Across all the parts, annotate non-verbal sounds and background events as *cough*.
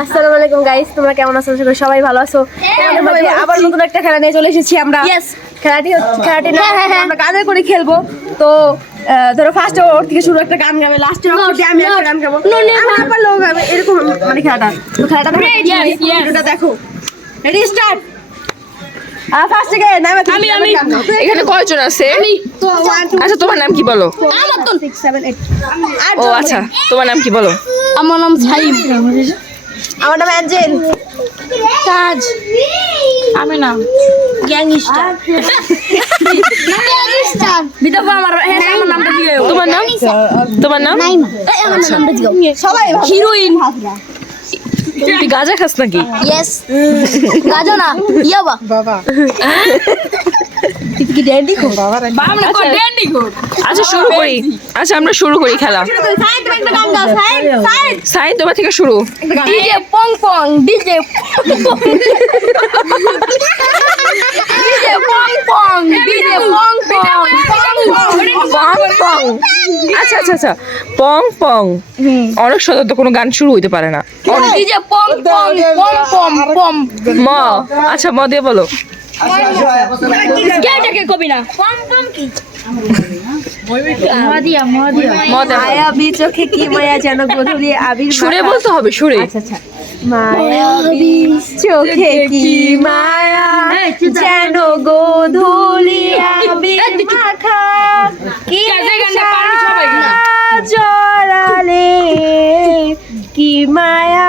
আসসালামু আলাইকুম গাইস তোমরা কেমন আছো? আশা করি সবাই ভালো আছো। আবার নতুন একটা খেলা নিয়ে চলে এসেছি আমরা। খেলাটি হচ্ছে- খেলাটি না আমরা গানে করে খেলব। তো ধরো ফার্স্টে ওর থেকে শুরু একটা গান গাবে লাস্টে আমি একটা গান গাবো। আমার লোক এরকম মানে খেলাটা। তো খেলাটা দেখো দেখো। রেডি স্টার্ট আমি আমি এখানে কয়জন আছে? তো 1 2 আচ্ছা তোমার নাম কি বলো? 6 7 8 আট ও আচ্ছা তোমার নাম কি বলো? আমার নাম সাইম আমার নাম অ্যাঞ্জেল। কাজ আমি না গ্যাংস্টার। গ্যাংস্টার। আমার হ্যাঁ নামটা তোমার নাম? তোমার নাম? সবাই হিরোইন তুই গাঁজা খাস নাকি ইয়েস গাজো না ইয়াবা বাবা কি ড্যাডি কো বামনা কো ড্যান্ডি কো আচ্ছা। শুরু করি। আচ্ছা আমরা শুরু করি খেলা। সাইড তুমি একটা গান গাও সাইড সাইড সাইন তোমার থেকে শুরু। ডিজে পং পং ডিজে। ডিজে পং পং ডিজে পং পং পং পং। আচ্ছা আচ্ছা আচ্ছা। পং পং। অনেক সদর তো কোনো গান শুরু হইতে পারে না। ডিজে পং পং পং পং পং। ম। আচ্ছা ম দিয়ে বলো। কবি না? পং কি মায়াবী চোখে কি মায়া যেন গধুলি আবির সুরে বলতে হবে সুরে। মায়াবী চোখে কি মায়া যেন গোধূলি আবির মাখা কি জড়ালে কি মায়া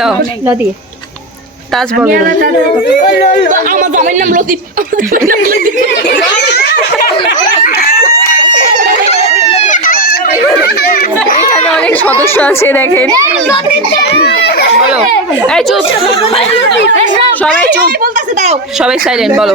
লো। নদী তাজ বলো আমার জামাইর নাম লতিফ। এখানে অনেক সদস্য আছে দেখেন। বলো। এই চুপ। সবাই চুপ। সবাই সাইলেন্ট বলো।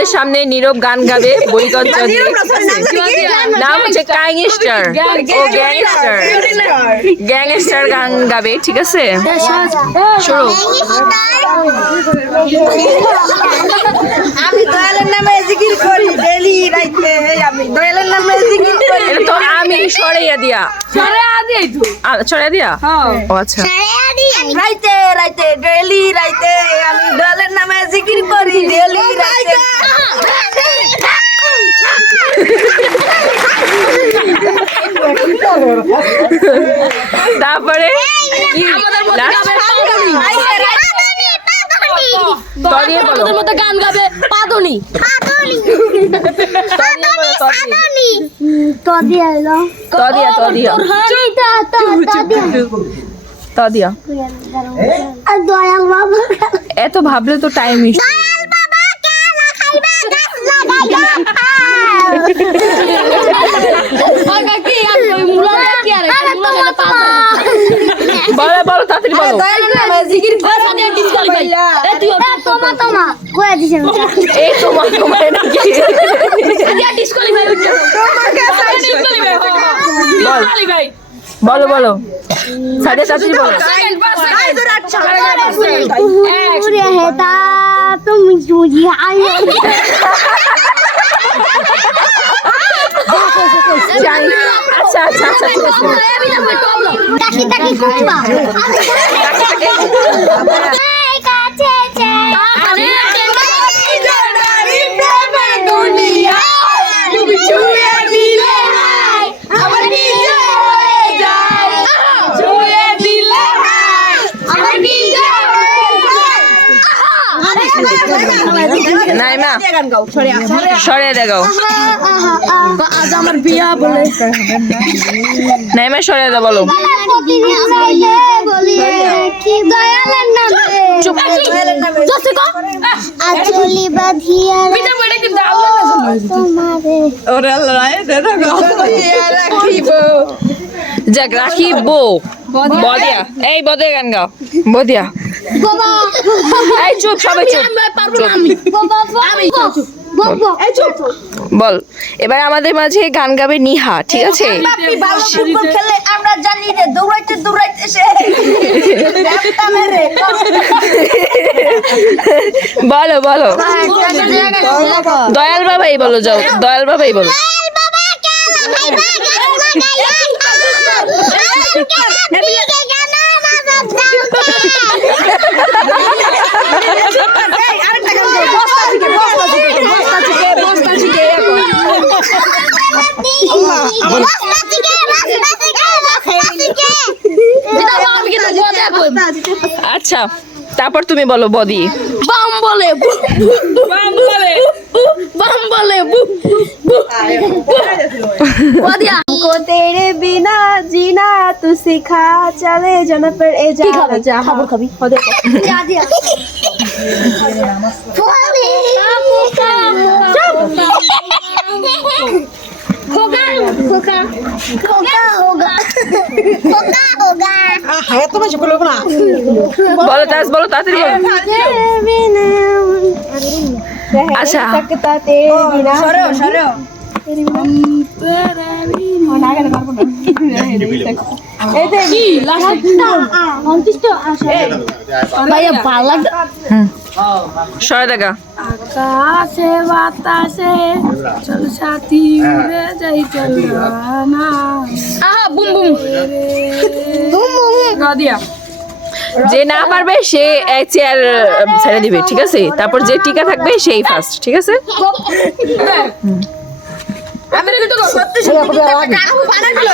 আমাদের সামনে নীরব গান গাবে বৈকত নাম হচ্ছে গ্যাংস্টার। ও গ্যাংস্টার। গ্যাংস্টার গান গাবে ঠিক আছে? শুরু। আমি দয়ালের নামে জিকির করি ডেলি রাইতে। আমি দয়ালের নামে জিকির করি। তো আমি সরাইয়া দিয়া। সরে আদি তো। সরাইয়া দিয়া? ও আচ্ছা। রাইতে রাইতে ডেলি রাইতে। আমি দয়ালের নামে জিকির করি ডেলি রাইতে। তারপরে কি? আমাদের মতো গান গাবে পাদনি এত ভাবলে তো টাইম দয়াল বাবা কেলা খাইবে গাছ লাগাইয়া কি আর মুলা কি আর মুলা গেলে পাদনি *laughs* বলো বলো তাড়াতাড়ি বলো দয়ালের নামে জিকির করি সাথে এ তুই তোমা তোমা কয়ে দিছে এই তোমার তোমার নাকি ডিসকালিফাই হচ্ছে ডিসকালিফাই বল। ডিসকালিফাই বলো বলো সাড়ে বলো। তুমি সুজি আইও আচ্ছা আচ্ছা আচ্ছা ঠিক আছে এই কাছে চাই দুনিয়া তুমি ছুঁয়ে দিলে হায় আমার নিজে হয়ে গাও সরে দেখাও আমার বিয়া বলে নাইমা সরে দে বলো। যাক, রাখি বো বদিয়া। এই, বদিয়া গান গাও। বদিয়া। বাবা এই চুপ সবাই চুপ। বাবা বল। এবার আমাদের মাঝে গান গাবে নিহা ঠিক আছে? আমরা জানি দৌড়াইতে দৌড়াইতে সে বলো বলো। দয়াল বাবাই বলো যাও। দয়াল বাবাই বলো। বাবা আচ্ছা তারপর তুমি বলো বদি। বাম বলে বাম বলে। বাম বলে বদিয়া। को तेरे बिना जीना तू सिखा चले जन पर ए जा जा खबर खबी हो देखो যা দিয়া ফলে होगा होगा होगा होगा होगा होगा বলো তাস বলো তাড়াতাড়ি বলো আচ্ছা सकता तेरे সরে দেখা আকাশে বাতাসে চল সাথী উড়ে যাই চল না আহা যে না পারবে সে এক চেয়ার ছেড়ে দিবে ঠিক আছে? তারপর যে টিকা থাকবে সেই ফার্স্ট ঠিক আছে? হ্যাঁ। আমি কিন্তু সত্যি সত্যি কাকু বানাই দিল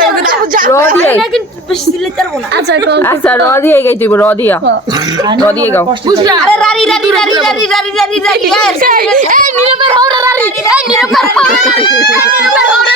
র দিয়ে কিন্তু বেশি দিলে না আচ্ছা আচ্ছা র দিয়ে গাই দিব র দিয়া র দিয়ে গাও আরে রারি রারি রারি রারি রারি রারি রারি এই নীরবের হৌরা রানী এই নীরবের হৌরা রানী এই নীরবের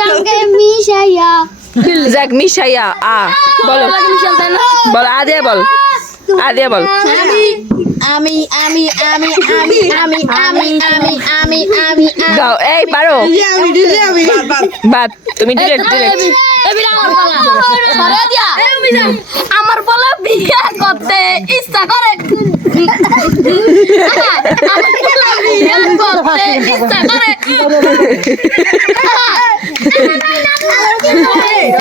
সঙ্গে মিশাইয়া যাক মিশাইয়া আ বলো বল আ দিয়ে বল আ দিয়ে বল আমি আমি আমি আমি আমি আমি আমি আমি আমি গাও এই পারো বাদ তুমি ডিলেট আমার বলে বিয়ে করতে ইচ্ছা করে বিয়ে করতে ইচ্ছা করে হ্যাঁ,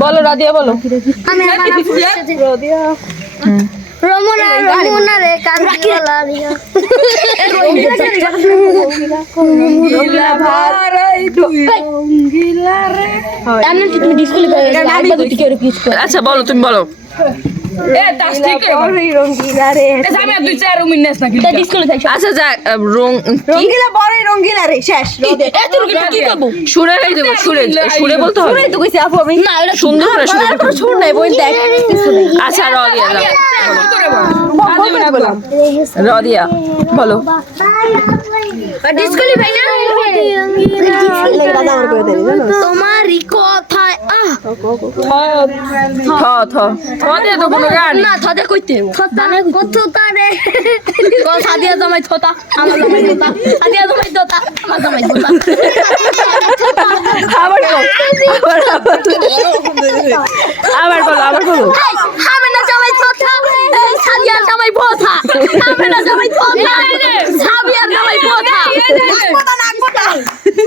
বলো। রাদিয়া বলো। আচ্ছা বলো তুমি বলো। আচ্ছা যাক রং রঙ্গিলা বড়ই রঙ্গিলা রে শেষ রোদে এ তোর কি করব? সুরে দেবো সুরে সুরে বলতে হবে। তো কইছি আপু আমি না এটা সুন্দর করে সুরে কোনো সুর নাই দেখ আচ্ছা র দিয়া যাও। বল বললাম র দিয়া বলো। ডিসকুলে ভাই না দাদা আমার আবার বল আবার বলো আবার বলো আমি না জামাই থতা জামাই জামাই জামাই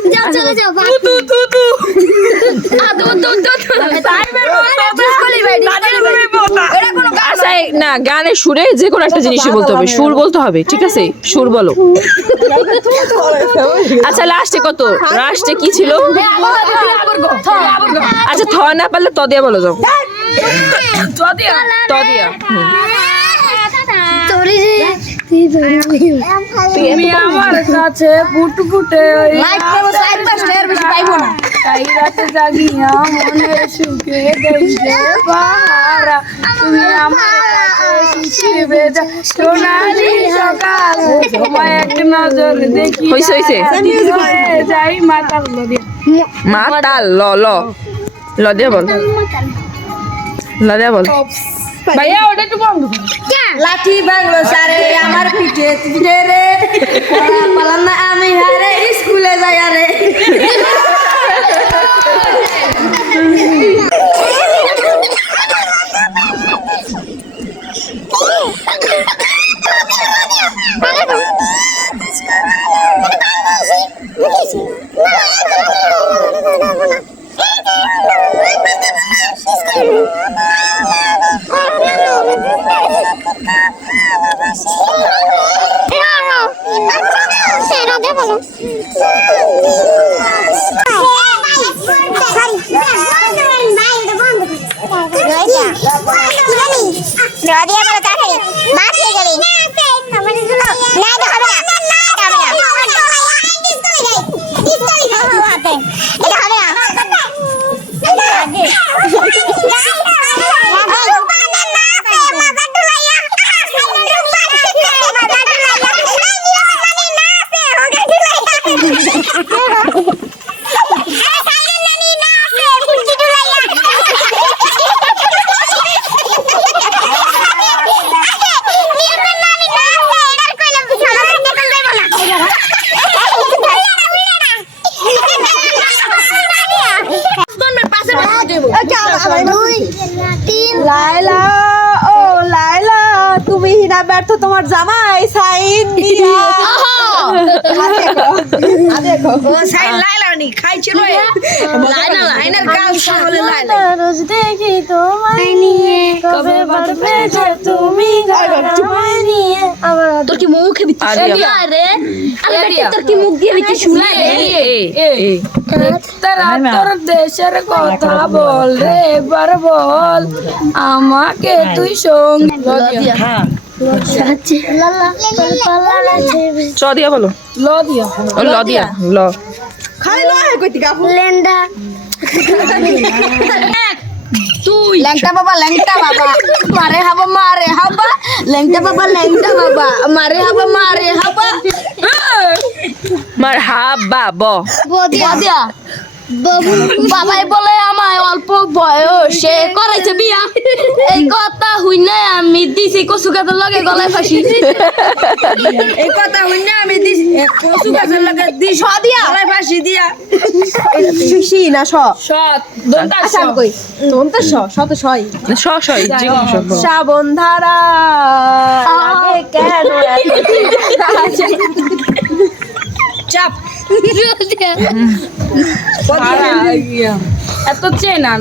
যাও চলে যাও তু তু তু আ তু তু তু আচ্ছা না গানের সুরে যে কোনো একটা জিনিসই বলতে হবে সুর বলতে হবে ঠিক আছে সুর বলো আচ্ছা লাস্টে কত লাস্টে কি ছিল আচ্ছা থ না পারলে তদিয়া বলো যাও ত দিয়া ত দিয়া হুম। তোরি তুমি আমার কাছে ফুট ফুটে লাইক করো সাইড পাস এর বেশি পাইবো না। তাই রাতে জাগিয়া মনের সুখে দেইলে পাহারা তুমি আমার কাছে শিশির ভেজা সোনালি সকাল। তোমায় এক নজর দেখি হইছে, হইছে। যাই মাথা দিয়ে ল ল। ল দিয়া বল। ল দিয়া বল। ভাইয়া ওটা একটু বন্ধ। লাঠি বাংলো সারে আমার পিঠে পিঠে রে। পালাম না আমি হারে স্কুলে যাই রে *laughs* তুমি নিয়ে তোর কি মুখে। রে আরে তোর কি মুখ দিয়ে ভিতরে শুলা রে এ এ এ তারা তোর দেশের কথা বল। রে এবার বল। আমাকে তুই সঙ্গ লালা চ দিয়া বলো। ল দিয়া। ল দিয়া। ল। খালি ল কইতি গাফু লেন্ডা তুই ল্যাংটা বাবা ল্যাংটা বাবা। মারে হাবা মারে হাবা। ল্যাংটা বাবা ল্যাংটা বাবা। মারে হাবা মারে হাবা। মার হাবা ব। বদিয়া। বাবাই বলে আমায় অল্প বয়সে করাইছে বিয়া। এই কথা হইনে আমি দিছি কচু গাছের লগে গলায় ফাঁসি। এই কথা হইনা আমি দিস কসু গাছের লাগে দিস দিয়া। গলায় ফাঁসি দিয়া। না সৎ আচ্ছা কই? শ স সই। যে কোনো শ্রাবণ ধারা কেন চাপ। এত চেনা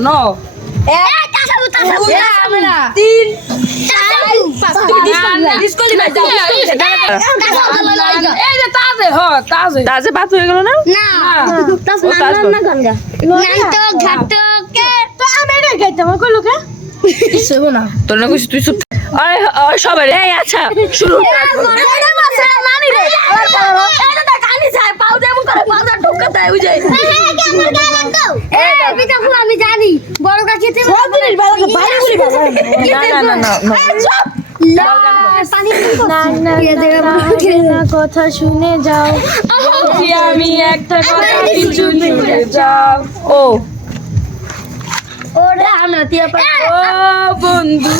হয়ে না তোর না তুই সবাই আচ্ছা শুরু আমি জানি বড় গাছে না না না না। না। কথা শুনে যাও। আমি একটা কথা কিছু ভুলে যাও। ও। বন্ধু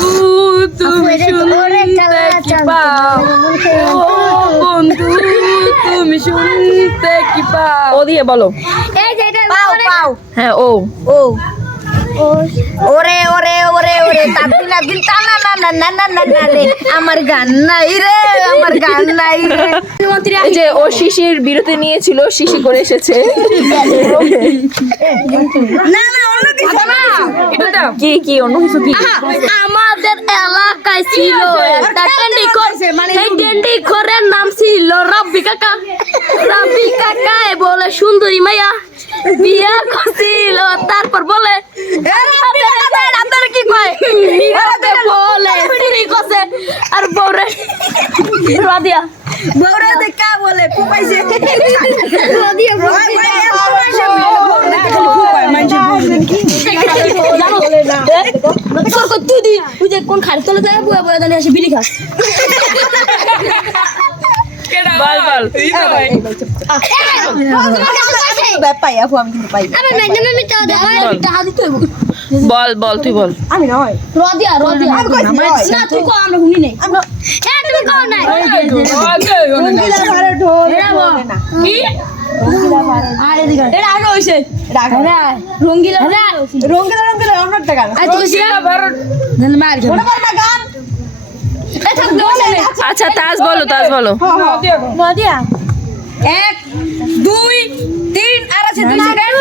তুমি শুনতে কি পাও? ও বন্ধু তুমি শুনতে কি পাও? ও দিয়ে বলো। এই যে এটা পাও পাও। হ্যাঁ ও। ও। ওরে ওরে ওরে ওরে তাবিল নাবিল টানা না না না না না না রে। আমার গান নাই রে আমার গান নাই রে। এই যে ও শিশির বিরতি নিয়েছিল শিশি করে এসেছে। না না অন্য কিছু না। কি কি অন্য কিছু কি? আমাদের এলাকায় ছিল একটা টেন্ডি মানে সেই নাম ছিল রব্বি কাকা। রব্বি কাকা বলে সুন্দরী মাইয়া বিয়া করছিল তারপর বলে কি কয় বলে চুরি করছে আর বউরে রাদিয়া বউরা দেখা বলে কুপাইছে তুই দি তুই যে কোন খাড়ি তলে যায় বুয়া বুয়া জানি আসে বিড়ি খাস বল বল। তুই বল। আমি নয়। রদিয়া রদিয়া। না তুই কো আমরা শুনি নাই। হ্যাঁ তুমি কও নাই। রঙ্গিলা ভাড়া ঢোল বলে। না। কি? আর এদিকে। এটা আগে হইছে। রঙ্গিলা রঙ্গিলা রঙ্গিলা অন্য একটা গান? আচ্ছা তাজ বলো তাজ বলো নদিয়া এক দুই তিন আর আছে দুই সেকেন্ড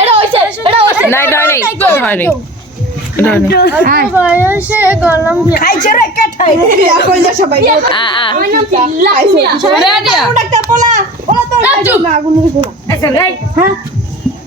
এটা হইছে এটা হইছে না এটা হয়নি এটা হয়নি এটা হয়নি বয়সে গলম খাইছে রে কে ঠাই কই যা সবাই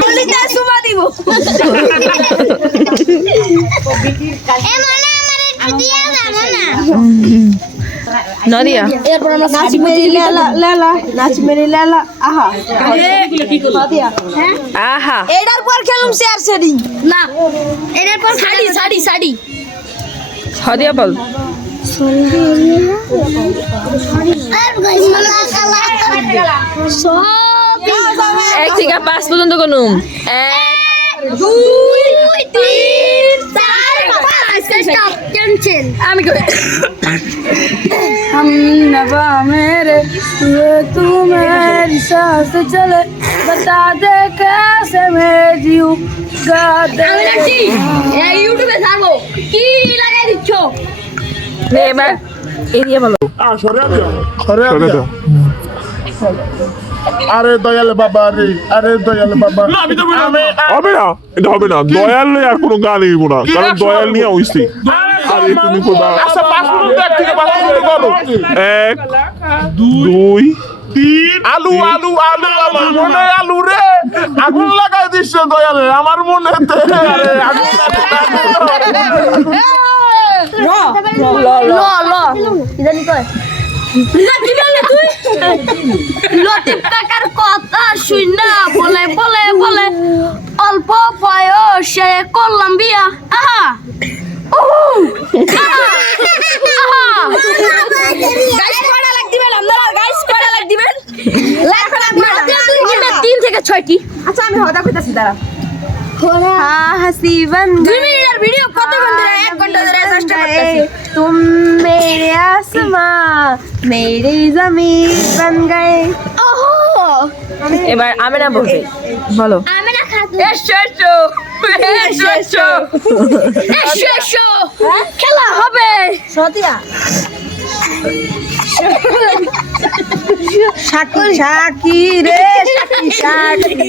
বলিতে সুমা দিব এ মনে আমার একটু দিয়া যাব না নদিয়া? এরপর আমরা নাচ মেরি লালা নাচ মেরি লালা আহা। দিয়া আহা। এটার পর খেলুম শেয়ার শেয়ারিং না এর পর শাড়ি শাড়ি শাড়ি। হদিয়া বল। এক থেকে পাঁচ পর্যন্ত কোনুম এক দুই তিন চার পাঁচ স্টপ টেনশন আমি কই हम नवा मेरे ये तू मेरी सांस चले बता दे कैसे मैं जीऊं गाते আমি যাচ্ছি এই ইউটিউবে ছাড়বো কি লাগাই দিচ্ছ নে এবার এরিয়া বলো আরে দয়াল বাবা রে আরে দয়াল বাবা আমি হবে না এটা হবে না দয়াল নিয়ে আর কোনো গান নিব না কারণ দয়াল নিয়ে হইছি আরে তুমি কোথা আচ্ছা পাঁচ মিনিট এক থেকে পাঁচ করো এক দুই আলু আলু আলু আমার মনে আলু রে আগুন লাগাই দিচ্ছে দয়ালে আমার মনে লতিফ কাকার কথা বলে বলে বলে অল্প বয়সে করলাম বিয়া আহা ছয়টি। আচ্ছা আমি হদা কইতাছি দাঁড়া হাসি বন্ধ দুই মিনিটের ভিডিও কত বন্ধুরা? এক ঘণ্টা ধরে তুম মেরে আসমা মেরে জমিন বন এবার আমেনা বলবে। বলো। হ্যাঁ? খেলা হবে। সতিয়া। *laughs* সাকি রে সাকি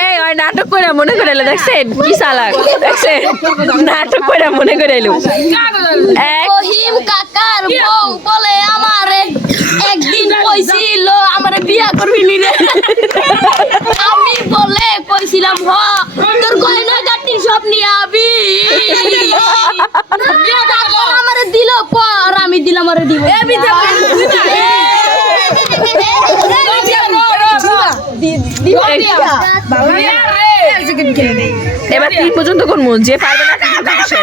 এই ওই নাটক করে মনে করে এলো দেখছেন? কি দেখছেন? নাটক করে মনে করে এলো। এক রহিম কাকার বউ বলে আমারে একদিন কইছিল আমারে বিয়া করবি নি রে। আমি বলে কইছিলাম হ তোর গয়না গাটি সব নিয়ে আবি। *laughs* আমারে দিল পর আমি দিলাম দিব। এবার তিন পর্যন্ত কোন মন যে পারবে না তিন। পর্যন্ত শেষ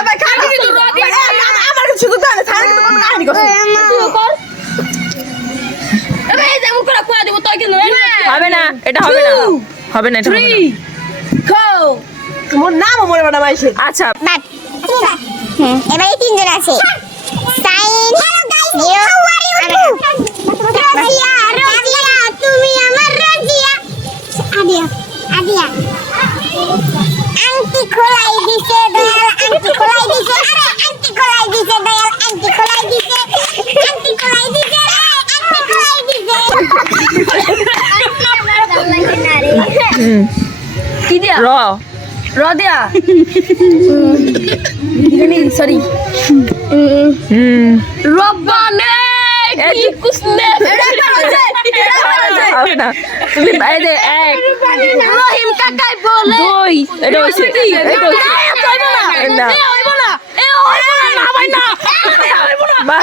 আমার শুধু তো কাহিনী করছে হবে না এটা হবে না। হবে না এটা হবে না। মোর নাম মনে মাইছে আচ্ছা। বাট এবারে তিনজন আছে। সাইন তুমি আমার রাজিয়া আদিয়া আদিয়া আংটি খোলাই দিছে দয়াল আংটি খোলাই দিছে। আরে আংটি খোলাই দিছে দয়াল আংটি খোলাই দিছে। আংটি খোলাই দিছে আংটি খোলাই দিছে। কি দিয়া? র। র দিয়া? সরি রব্বানে কি কুসনে না। তুমি বাইরে এক রহিম কাকাই বলে। দুই এটা হইছে এটা হইছে না বা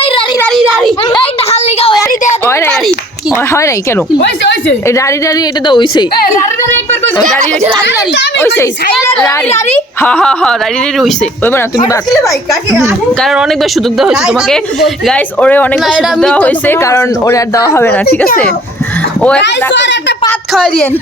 এই রারি রারি রারি এই ঢাল লিগাও রারি দে এই ওই হইছেই রাড়ি হা হা হা রাড়ি রাড়ি হইছে ওইবার না কারণ অনেকবার সুযোগ দেওয়া হয়েছে তোমাকে। গাইস ওরে অনেকবার এটা সুযোগ দেওয়া হয়েছে কারণ ওরে আর দেওয়া হবে না ঠিক আছে? ও একটা পাত দিয়েন।